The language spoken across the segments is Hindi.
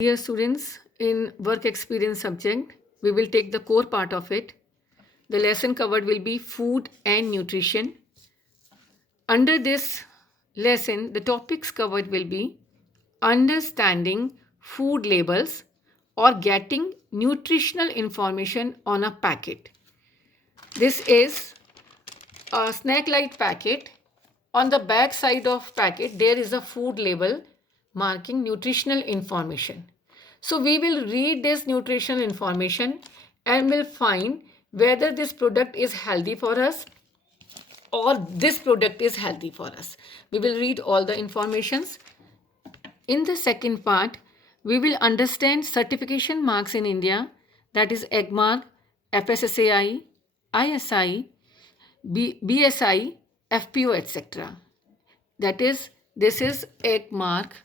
Dear students, in work experience subject, we will take the core part of it. The lesson covered will be food and nutrition. Under this lesson, the topics covered will be understanding food labels or getting nutritional information on a packet. This is a snack light packet. On the back side of packet, there is a food label marking nutritional information. So we will read this nutritional information and will find whether this product is healthy for us or this product is healthy for us. We will read all the informations. In the second part, we will understand certification marks in India, that is egg mark, FSSAI, ISI, BSI, FPO, etc. That is, this is egg mark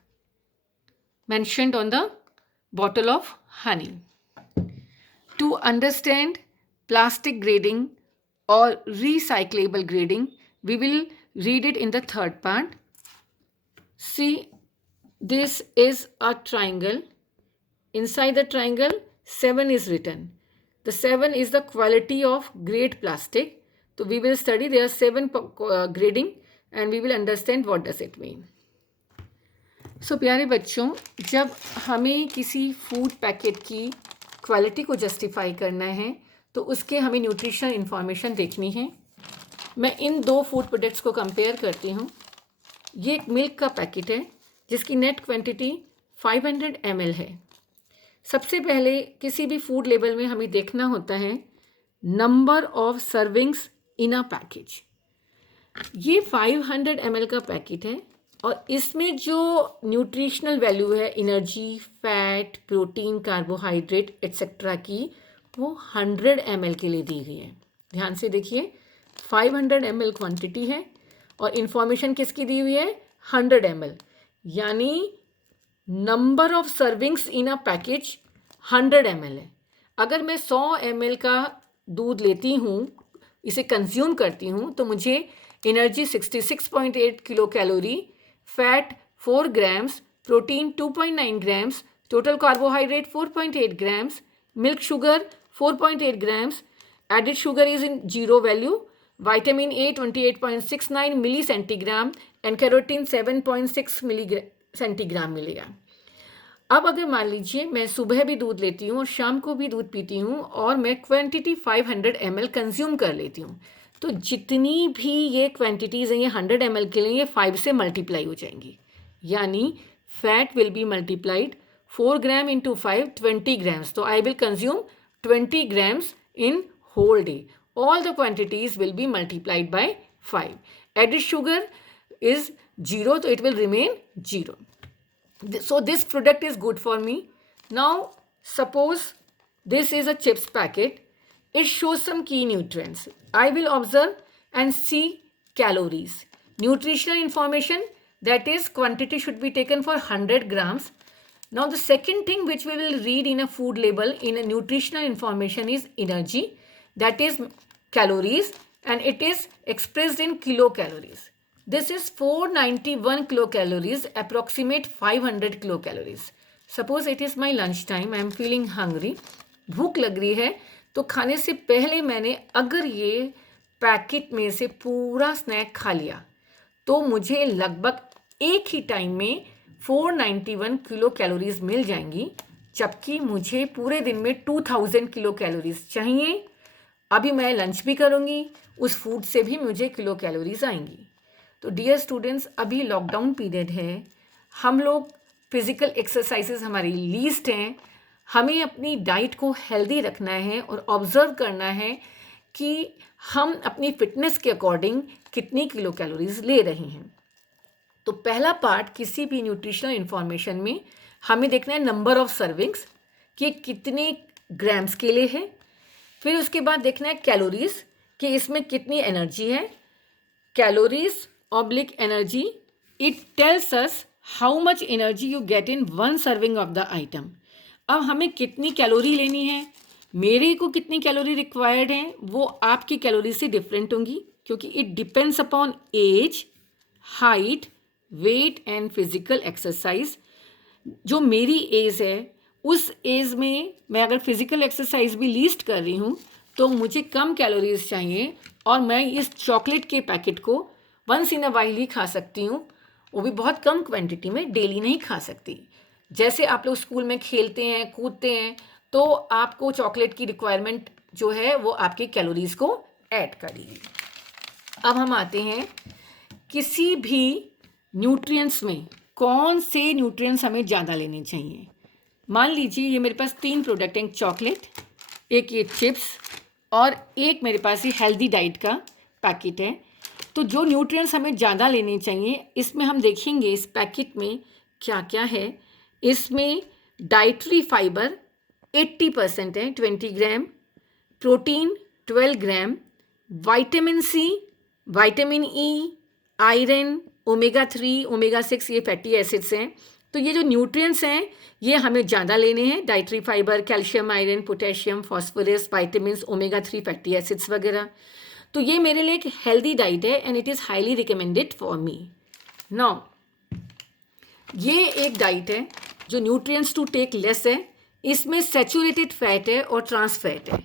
mentioned on the bottle of honey. To understand plastic grading or recyclable grading, we will read it in the third part. See, this is a triangle. Inside the triangle, 7 is written. The 7 is the quality of grade plastic. So we will study there are 7 grading and we will understand what does it mean. सो प्यारे बच्चों, जब हमें किसी फूड पैकेट की क्वालिटी को जस्टिफाई करना है तो उसके हमें न्यूट्रिशनल इन्फॉर्मेशन देखनी है. मैं इन दो फूड प्रोडक्ट्स को कंपेयर करती हूँ. ये एक मिल्क का पैकेट है जिसकी नेट क्वांटिटी 500 ml है. सबसे पहले किसी भी फूड लेबल में हमें देखना होता है number of servings in a package. ये 500 ml का पैकेट है और इसमें जो न्यूट्रिशनल वैल्यू है energy, fat, protein, carbohydrate etcetera की वो 100 ml के लिए दी गई है. ध्यान से देखिए, 500 ml क्वांटिटी है और इन्फॉर्मेशन किसकी दी हुई है 100 ml, यानी number of servings in a package 100 ml है. अगर मैं 100 ml का दूध लेती हूँ, इसे कंज्यूम करती हूँ, तो मुझे energy 66.8 kilo calorie, fat 4 grams, protein 2.9 grams, total carbohydrate 4.8 grams, milk sugar 4.8 grams, added sugar is in zero value, vitamin A 28.69 milli centigram and carotene 7.6 milli centigram मिलेगा. अब अगर मान लीजिए मैं सुबह भी दूध लेती हूँ और शाम को भी दूध पीती हूँ और मैं क्वांटिटी 500 ml कंज्यूम कर लेती हूँ, तो जितनी भी ये क्वांटिटीज़ हैं ये 100 ml के लिए ये 5 से मल्टीप्लाई हो जाएंगी. यानी fat will be multiplied 4 gram into 5 20 grams. तो I will consume 20 grams in whole day. All the quantities will be multiplied by 5. Added sugar is 0, तो it will remain 0. So this product is good for me. Now suppose this is a chips packet. It shows some key nutrients. I will observe and see calories. Nutritional information, that is quantity should be taken for 100 grams. Now the second thing which we will read in a food label in a nutritional information is energy, that is calories, and it is expressed in kilocalories. This is 491 kilocalories, approximate 500 kilocalories. Suppose it is my lunch time, I am feeling hungry, भूख लग रही है, तो खाने से पहले मैंने अगर ये पैकेट में से पूरा स्नैक खा लिया तो मुझे लगभग एक ही टाइम में 491 किलो कैलोरीज मिल जाएंगी, जबकि मुझे पूरे दिन में 2000 किलो कैलोरीज चाहिए. अभी मैं लंच भी करूँगी, उस फूड से भी मुझे किलो कैलोरीज आएंगी. तो डियर स्टूडेंट्स, अभी लॉकडाउन पीरियड है, हम लोग फिज़िकल एक्सरसाइजेज हमारी लीस्ट हैं. हमें अपनी डाइट को हेल्दी रखना है और ऑब्ज़र्व करना है कि हम अपनी फिटनेस के अकॉर्डिंग कितनी किलो कैलोरीज ले रहे हैं. तो पहला पार्ट किसी भी न्यूट्रिशनल इन्फॉर्मेशन में हमें देखना है नंबर ऑफ सर्विंग्स कि कितने ग्राम्स के लिए है. फिर उसके बाद देखना है कैलोरीज कि इसमें कितनी एनर्जी है. Calories oblique energy, it tells us how much energy you get in one serving of the item. अब हमें कितनी कैलोरी लेनी है, मेरे को कितनी कैलोरी रिक्वायर्ड है, वो आपकी कैलोरी से डिफरेंट होंगी, क्योंकि it depends upon age, height, weight and physical exercise. जो मेरी एज है उस एज में मैं अगर फिजिकल एक्सरसाइज भी लीस्ट कर रही हूँ तो मुझे कम कैलोरीज चाहिए और मैं इस चॉकलेट के पैकेट को once in a while he खा सकती हूँ, वो भी बहुत कम क्वांटिटी में, डेली नहीं खा सकती। जैसे आप लोग स्कूल में खेलते हैं कूदते हैं तो आपको चॉकलेट की रिक्वायरमेंट जो है वो आपके कैलोरीज को ऐड करेगी। अब हम आते हैं किसी भी न्यूट्रिएंट्स में कौन से न्यूट्रिएंट्स हमें ज़्यादा लेने चाहिए। मान लीजिए ये मेरे पास 3 प्रोडक्ट हैं, चॉकलेट, एक ये चिप्स और एक मेरे पास ये हेल्दी डाइट का पैकेट है। तो जो न्यूट्रिएंट्स हमें ज़्यादा लेने चाहिए इसमें हम देखेंगे इस पैकेट में क्या क्या है। इसमें डाइटरी फाइबर 80% है, 20 gram, protein 12 gram, vitamin C, vitamin E, iron, omega 3, omega 6 ये फैटी एसिड्स हैं। तो ये जो न्यूट्रिएंट्स हैं ये हमें ज़्यादा लेने हैं, dietary fibre, calcium, iron, potassium, phosphorus, vitamins, omega 3 fatty acids वगैरह। तो ये मेरे लिए एक हेल्दी डाइट है and it is highly recommended for me. Now ये एक डाइट है जो न्यूट्रिएंट्स टू टेक लेस है, इसमें सैचुरेटेड फैट है और ट्रांस फैट है।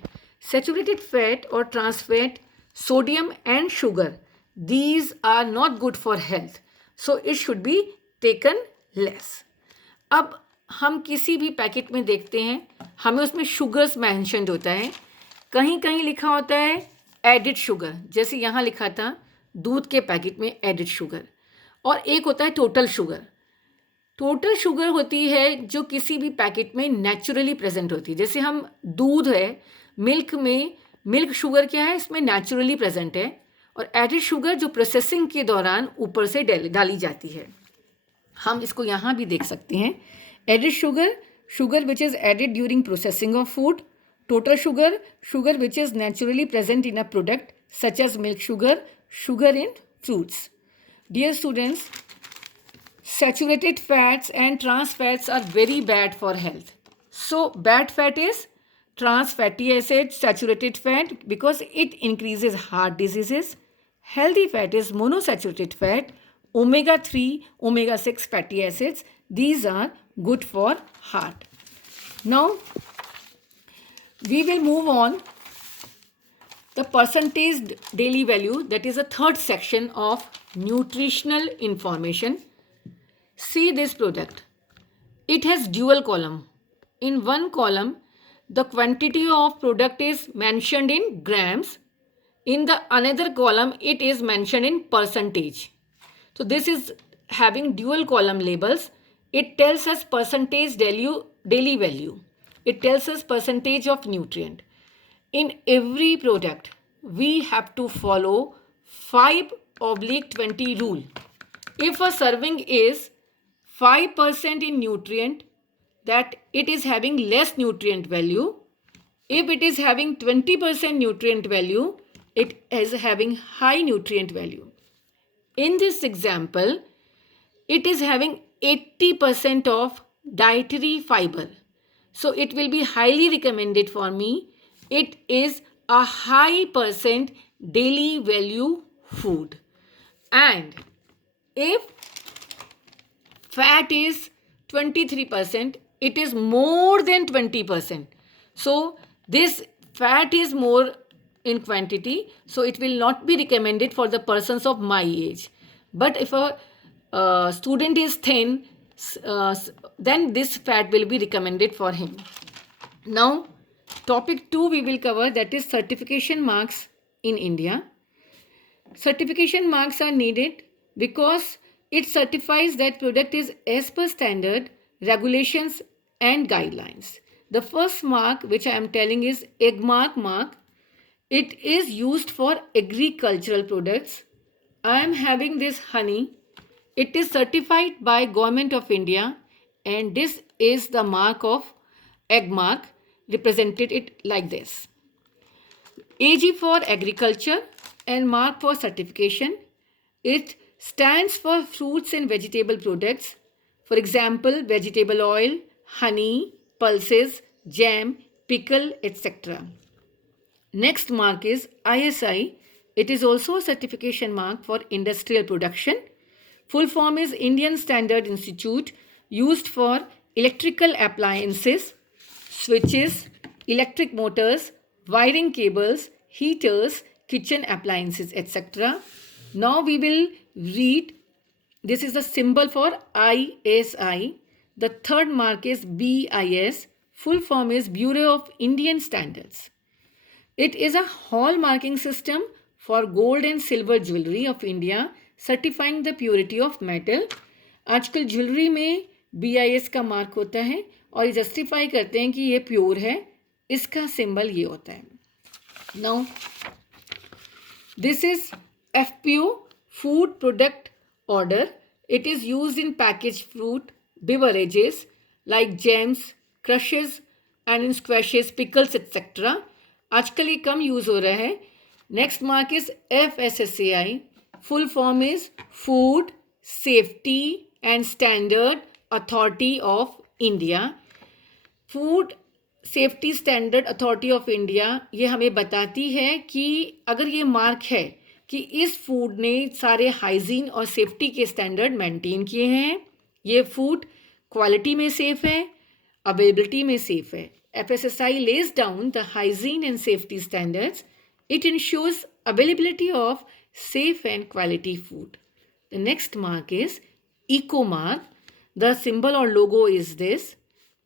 सैचुरेटेड फैट और trans fat, sodium and sugar, these are not good for health, so it should be taken less. अब हम किसी भी पैकेट में देखते हैं हमें उसमें शुगर्स मैंशनड होता है, कहीं कहीं लिखा होता है एडिड शुगर, जैसे यहाँ लिखा था दूध के पैकेट में एडिड शुगर, और एक होता है टोटल शुगर। टोटल शुगर होती है जो किसी भी पैकेट में नेचुरली प्रेजेंट होती है, जैसे हम दूध है, मिल्क में मिल्क शुगर क्या है, इसमें नेचुरली प्रेजेंट है, और एडिड शुगर जो प्रोसेसिंग के दौरान ऊपर से डाली जाती है। हम इसको यहाँ भी देख सकते हैं, added sugar, sugar which is added during processing of food, total sugar, sugar which is naturally present in a product such as milk sugar, sugar in fruits. Dear students, saturated fats and trans fats are very bad for health. So bad fat is trans fatty acids, saturated fat, because it increases heart diseases. Healthy fat is monosaturated fat, omega 3, omega 6 fatty acids. These are good for heart. Now we will move on the percentage daily value, that is the third section of nutritional information. See this product. It has dual column. In one column, the quantity of product is mentioned in grams. In the another column, it is mentioned in percentage. So this is having dual column labels. It tells us percentage daily value. It tells us percentage of nutrient. In every product, we have to follow 5/20 rule. If a serving is 5% in nutrient, that it is having less nutrient value. If it is having 20% nutrient value, it is having high nutrient value. In this example, it is having 80% of dietary fiber. So it will be highly recommended for me. It is a high percent daily value food. And if fat is 23%, it is more than 20%. So this fat is more in quantity, so it will not be recommended for the persons of my age. But if a student is thin, then this fat will be recommended for him. Now topic 2 we will cover, that is certification marks in India. Certification marks are needed because it certifies that product is as per standard, regulations and guidelines. The first mark which I am telling is AgMark mark. It is used for agricultural products. I am having this honey. It is certified by Government of India and this is the mark of AgMark, represented it like this. AG for agriculture and mark for certification. It stands for fruits and vegetable products. For example, vegetable oil, honey, pulses, jam, pickle, etc. Next mark is ISI. It is also a certification mark for industrial production. Full form is Indian Standard Institute used for electrical appliances, switches, electric motors, wiring cables, heaters, kitchen appliances, etc. Now we will read, this is the symbol for ISI. The third mark is BIS. Full form is Bureau of Indian Standards. It is a hallmarking system for gold and silver jewelry of India, certifying the purity of metal. आजकल ज्वेलरी में BIS का मार्क होता है और ये जस्टिफाई करते हैं कि ये प्योर है. इसका सिंबल ये होता है. Now this is FPO, Food Product Order. It is used in packaged fruit, beverages like jams, crushes and in squashes, pickles, etc. आजकल ये कम यूज़ हो रहा है. Next mark is FSSAI. Full form is food safety and standard authority of India. Food safety standard authority of India ये हमें बताती है कि अगर ये मार्क है कि इस फूड ने सारे हाइजीन और सेफ्टी के स्टैंडर्ड मेंटेन किए हैं, ये फूड क्वालिटी में सेफ़ है, अवेलेबिलिटी में सेफ़ है. FSSAI lays down the hygiene and safety standards. It ensures availability of safe and quality food. The next mark is Eco Mark. The symbol or logo is this.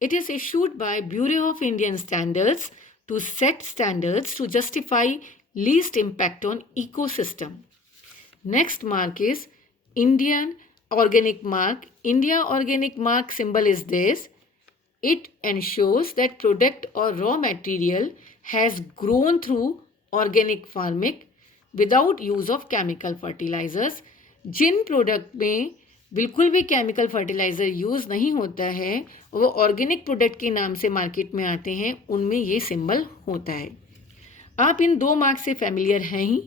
It is issued by Bureau of Indian Standards to set standards to justify least impact on ecosystem. Next mark is Indian Organic Mark. India Organic Mark symbol is this. It ensures that product or raw material has grown through organic farming without use of chemical fertilizers. जिन प्रोडक्ट में बिल्कुल भी केमिकल फर्टिलाइज़र यूज़ नहीं होता है वो ऑर्गेनिक प्रोडक्ट के नाम से मार्केट में आते हैं, उनमें ये सिंबल होता है. आप इन दो मार्क से फैमिलियर हैं ही.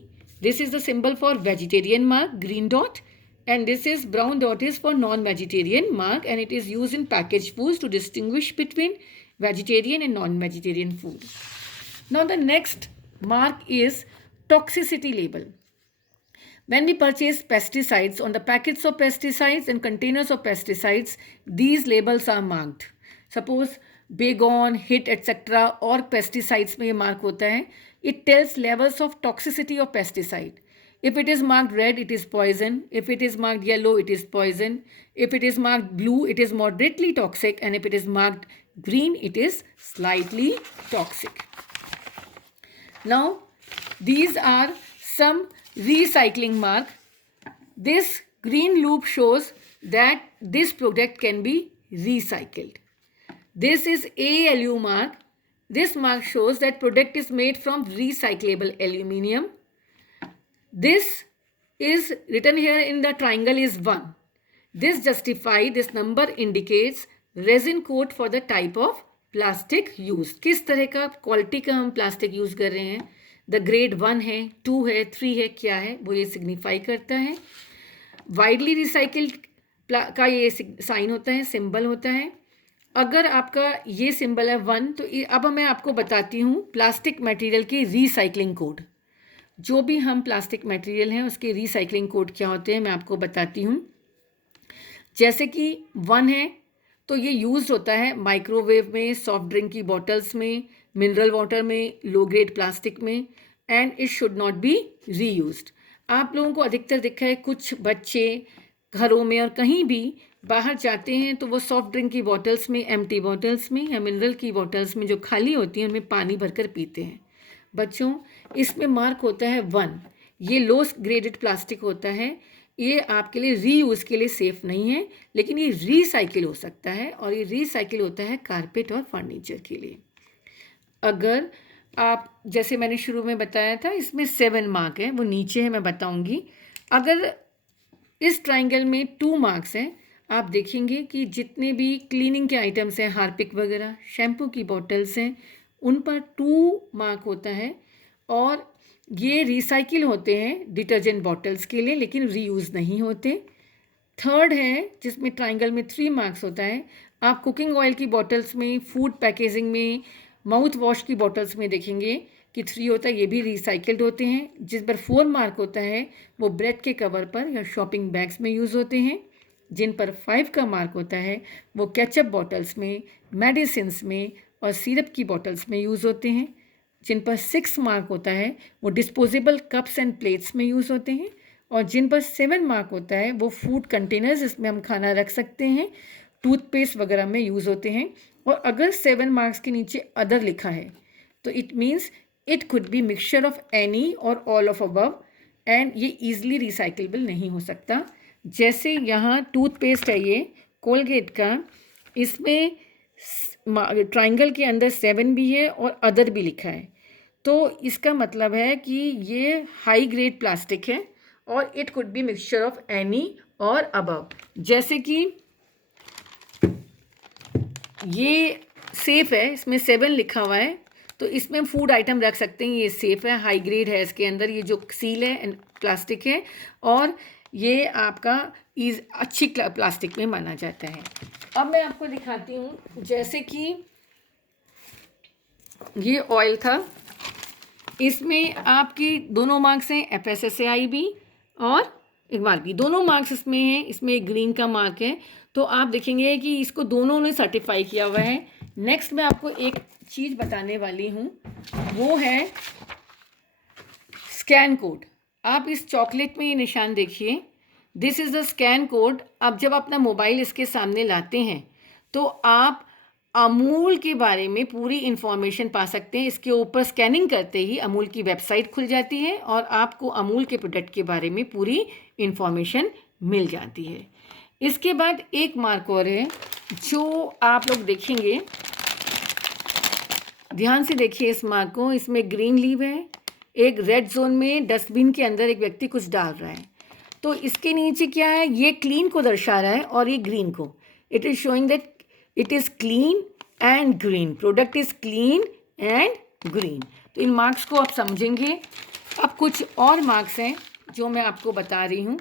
This is the symbol for vegetarian mark, green dot, and this is brown dot is for non-vegetarian mark, and it is used in packaged foods to distinguish between vegetarian and non-vegetarian food. Now the next mark is toxicity label. When we purchase pesticides, on the packets of pesticides and containers of pesticides, these labels are marked. Suppose Baygon, Hit, etc. और pesticides में ये mark होता है. It tells levels of toxicity of pesticide. If it is marked red, it is poison. If it is marked yellow, it is poison. If it is marked blue, it is moderately toxic. And if it is marked green, it is slightly toxic. Now, these are some recycling mark. This green loop shows that this product can be recycled. This is ALU mark. This mark shows that product is made from recyclable aluminium. This is written here in the triangle is 1. This justify, this number indicates resin coat for the type of plastic used. किस तरह का क्वालिटी का हम प्लास्टिक यूज़ कर रहे हैं. द ग्रेड 1 है, 2 है, 3 है, क्या है वो ये सिग्निफाई करता है. वाइडली रिसाइकिल्ड का ये साइन होता है, सिंबल होता है. अगर आपका ये सिंबल है 1 तो अब मैं आपको बताती हूँ प्लास्टिक मटेरियल की रीसाइकलिंग कोड. जो भी हम प्लास्टिक मटेरियल हैं उसके रीसाइकलिंग कोड क्या होते हैं मैं आपको बताती हूँ. जैसे कि 1 है तो ये यूज़ होता है माइक्रोवेव में, सॉफ्ट ड्रिंक की बॉटल्स में, मिनरल वाटर में, लो ग्रेड प्लास्टिक में, and it should not B reused. आप लोगों को अधिकतर दिखा है कुछ बच्चे घरों में और कहीं भी बाहर जाते हैं तो वो सॉफ्ट ड्रिंक की बॉटल्स में, एम्प्टी बॉटल्स में या मिनरल की बॉटल्स में जो खाली होती हैं उनमें पानी भरकर पीते हैं. बच्चों इसमें मार्क होता है 1. ये लो ग्रेडेड प्लास्टिक होता है, ये आपके लिए रीयूज़ के लिए सेफ़ नहीं है, लेकिन ये रीसाइकिल हो सकता है और ये रीसाइकिल होता है कारपेट और फर्नीचर के लिए. अगर आप जैसे मैंने शुरू में बताया था इसमें 7 मार्क है, वो नीचे है मैं बताऊंगी. अगर इस ट्राइंगल में 2 मार्क्स हैं, आप देखेंगे कि जितने भी क्लीनिंग के आइटम्स हैं, हार्पिक वगैरह, शैम्पू की बॉटल्स हैं, उन पर 2 मार्क होता है और ये रिसाइकिल होते हैं डिटर्जेंट बॉटल्स के लिए, लेकिन रीयूज़ नहीं होते. थर्ड है जिसमें ट्राइंगल में 3 मार्क्स होता है. आप कुकिंग ऑयल की बॉटल्स में, फूड पैकेजिंग में, माउथ वॉश की बॉटल्स में देखेंगे कि 3 होता है, ये भी रिसाइकिल्ड होते हैं. जिस पर 4 मार्क होता है वो ब्रेड के कवर पर या शॉपिंग बैग्स में यूज़ होते हैं. जिन पर 5 का मार्क होता है वो केचप बॉटल्स में, मेडिसिन्स में और सिरप की बॉटल्स में यूज़ होते हैं। जिन पर 6 मार्क होता है वो डिस्पोजेबल कप्स एंड प्लेट्स में यूज़ होते हैं। और जिन पर 7 मार्क होता है वो फूड कंटेनर्स, इसमें हम खाना रख सकते हैं, टूथपेस्ट वगैरह में यूज़ होते हैं। और अगर 7 मार्क्स के नीचे अदर लिखा है तो it means it could be mixture of any और ऑल ऑफ अबव, एंड ये ईजिली रिसाइकलेबल नहीं हो सकता। जैसे यहाँ टूथपेस्ट है ये कोलगेट का, इसमें ट्राइंगल के अंदर 7 भी है और अदर भी लिखा है, तो इसका मतलब है कि ये हाई ग्रेड प्लास्टिक है और it could be mixture of any और अबव। जैसे कि ये सेफ है, इसमें 7 लिखा हुआ है, तो इसमें हम फूड आइटम रख सकते हैं। ये सेफ है, हाई ग्रेड है, इसके अंदर ये जो सील है प्लास्टिक है और ये आपका अच्छी प्लास्टिक में माना जाता है। अब मैं आपको दिखाती हूँ, जैसे कि ये ऑयल था, इसमें आपकी दोनों मार्क्स हैं, FSSAI भी और इकबाल भी, दोनों मार्क्स इसमें हैं। इसमें एक ग्रीन का मार्क है, तो आप देखेंगे कि इसको दोनों ने सर्टिफाई किया हुआ है। नेक्स्ट मैं आपको एक चीज़ बताने वाली हूँ, वो है स्कैन कोड। आप इस चॉकलेट में ये निशान देखिए, this is the scan code. अब जब अपना मोबाइल इसके सामने लाते हैं तो आप अमूल के बारे में पूरी इन्फॉर्मेशन पा सकते हैं। इसके ऊपर स्कैनिंग करते ही अमूल की वेबसाइट खुल जाती है और आपको अमूल के प्रोडक्ट के बारे में पूरी इन्फॉर्मेशन मिल जाती है। इसके बाद एक मार्क और है जो आप लोग देखेंगे, ध्यान से देखिए इस मार्क को। इसमें ग्रीन लीव है, एक रेड जोन में डस्टबिन के अंदर एक व्यक्ति कुछ डाल रहा है, तो इसके नीचे क्या है, ये क्लीन को दर्शा रहा है और ये ग्रीन को। It is showing that it is clean and green, product is clean and green. तो इन मार्क्स को आप समझेंगे। अब कुछ और मार्क्स हैं जो मैं आपको बता रही हूँ।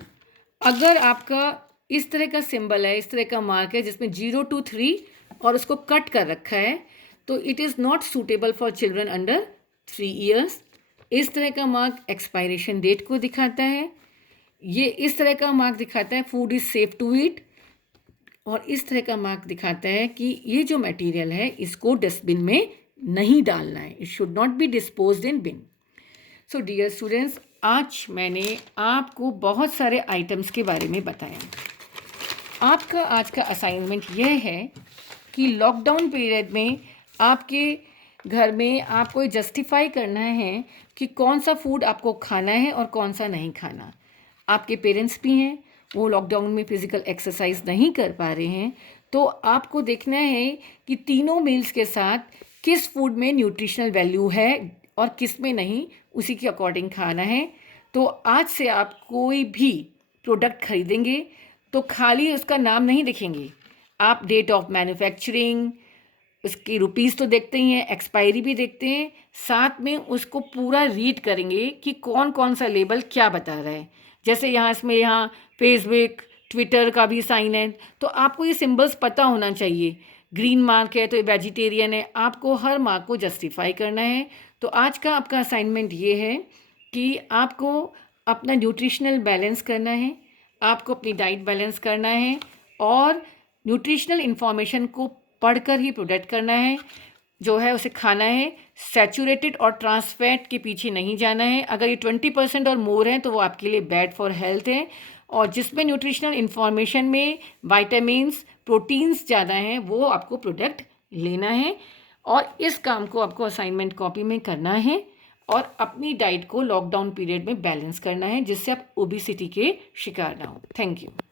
अगर आपका इस तरह का सिंबल है, इस तरह का मार्क है जिसमें 0 to 3 और उसको कट कर रखा है, तो it is not suitable for children under 3 years। इस तरह का मार्क एक्सपायरेशन डेट को दिखाता है। ये इस तरह का मार्क दिखाता है food is safe to eat, और इस तरह का मार्क दिखाता है कि ये जो मटेरियल है इसको डस्टबिन में नहीं डालना है, it should not be disposed in bin. So dear students, आज मैंने आपको बहुत सारे आइटम्स के बारे में बताया। आपका आज का असाइनमेंट यह है कि लॉकडाउन पीरियड में आपके घर में आपको जस्टिफाई करना है कि कौन सा फूड आपको खाना है और कौन सा नहीं खाना। आपके पेरेंट्स भी हैं, वो लॉकडाउन में फिज़िकल एक्सरसाइज नहीं कर पा रहे हैं, तो आपको देखना है कि तीनों मील्स के साथ किस फूड में न्यूट्रिशनल वैल्यू है और किस में नहीं, उसी के अकॉर्डिंग खाना है। तो आज से आप कोई भी प्रोडक्ट खरीदेंगे तो खाली उसका नाम नहीं देखेंगे, आप डेट ऑफ मैन्युफैक्चरिंग, उसकी रुपीज़ तो देखते ही हैं, एक्सपायरी भी देखते हैं, साथ में उसको पूरा रीड करेंगे कि कौन कौन सा लेबल क्या बता रहा है। जैसे यहाँ फेसबुक, ट्विटर का भी साइन है, तो आपको ये सिंबल्स पता होना चाहिए। ग्रीन मार्क है तो ये वेजिटेरियन है, आपको हर मार्क को जस्टिफाई करना है। तो आज का आपका असाइनमेंट ये है कि आपको अपना न्यूट्रिशनल बैलेंस करना है, आपको अपनी डाइट बैलेंस करना है और न्यूट्रिशनल इन्फॉर्मेशन को पढ़कर ही प्रोडक्ट करना है, जो है उसे खाना है। सैचुरेटेड और ट्रांस फैट के पीछे नहीं जाना है। अगर ये 20% और मोर हैं तो वो आपके लिए बैड फॉर हेल्थ है, और जिसमें न्यूट्रिशनल इन्फॉर्मेशन में विटामिन्स, प्रोटीन्स ज़्यादा हैं वो आपको प्रोडक्ट लेना है। और इस काम को आपको असाइनमेंट कॉपी में करना है और अपनी डाइट को लॉकडाउन पीरियड में बैलेंस करना है, जिससे आप ओबेसिटी के शिकार ना हो। Thank you.